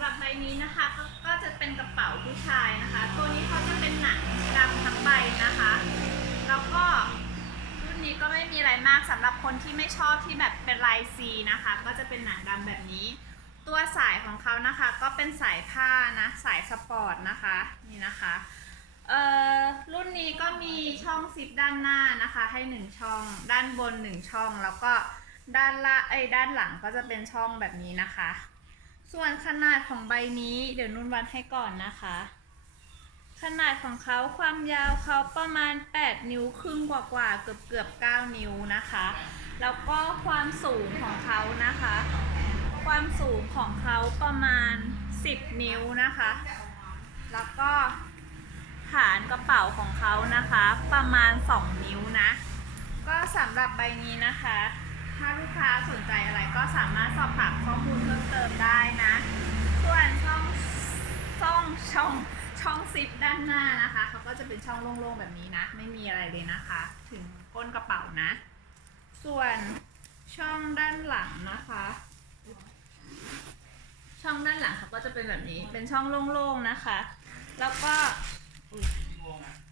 หรับใบนี้นะคะก็ก็จะเป็นกระเป๋าผู้ชายนะคะ ตัวนี้เขาจะเป็นหนังดำทั้งใบนะคะ แล้วก็รุ่นนี้ก็ไม่มีอะไรมากสำหรับคนที่ไม่ชอบที่แบบเป็นลายซีนะคะ ก็จะเป็นหนังดำแบบนี้ ตัวสายของเขานะคะ ก็เป็นสายผ้านะสายสปอร์ตนะคะนี่นะคะเอ่อรุ่นนี้ก็มีช่องซิปด้านหน้านะคะ ให้หนึ่งช่อง ด้านบนหนึ่งช่องแล้วก็ด้านละเอ้ยด้านหลังก็จะเป็นช่องแบบนี้นะคะ ส่วนขนาดของใบนี้เดี๋ยวนุ่นวัดให้ก่อนนะคะ ขนาดของเขาความยาวเขาประมาณ 8 นิ้วครึ่งกว่าๆเกือบเกือบ9นิ้วนะคะ แล้วก็ความสูงของเขานะคะ ความสูงของเขาประมาณ 10 นิ้วนะคะ แล้วก็ฐานกระเป๋าของเขานะคะ ประมาณ 2 นิ้วนะ ก็สำหรับใบนี้นะคะ ถ้าลูกค้าสนใจ สามารถสอบถามข้อมูลเพิ่มเติมได้นะ ส่วนช่องช่องช่องช่องซิปด้านหน้านะคะเขาก็จะเป็นช่องโล่งๆแบบนี้นะ ไม่มีอะไรเลยนะคะ ถึงก้นกระเป๋านะ ส่วนช่องด้านหลังนะคะ ช่องด้านหลังเขาก็จะเป็นแบบนี้เป็นช่องโล่งๆนะคะ แล้วก็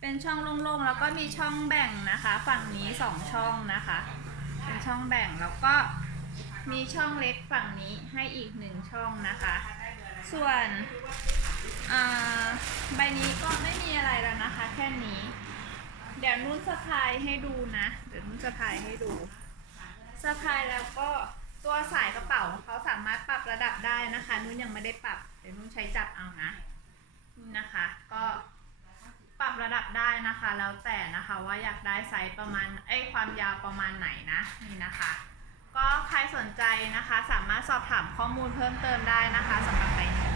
เป็นช่องโล่งๆ แล้วก็มีช่องแบ่งนะคะ ฝั่งนี้สองช่องนะคะ เป็นช่องแบ่งแล้วก็ มีช่องเล็กฝั่งนี้ให้อีกหนึ่งช่องนะคะ ส่วนอ่าใบนี้ก็ไม่มีอะไรแล้วนะคะ แค่นี้ เดี๋ยวนุ่นสะพายให้ดูนะ เดี๋ยวนุ่นสะพายให้ดูสะพายแล้วก็ตัวสายกระเป๋าเขาสามารถปรับระดับได้นะคะ นุ่นยังไม่ได้ปรับ เดี๋ยวนุ่นใช้จับเอานะนี่นะคะ ก็ปรับระดับได้นะคะ แล้วแต่นะคะว่าอยากได้ไซส์ประมาณเอ้ความยาวประมาณไหนนะนี่นะคะ ก็ใครสนใจนะคะ สามารถสอบถามข้อมูลเพิ่มเติมได้นะคะสำหรับใบนี้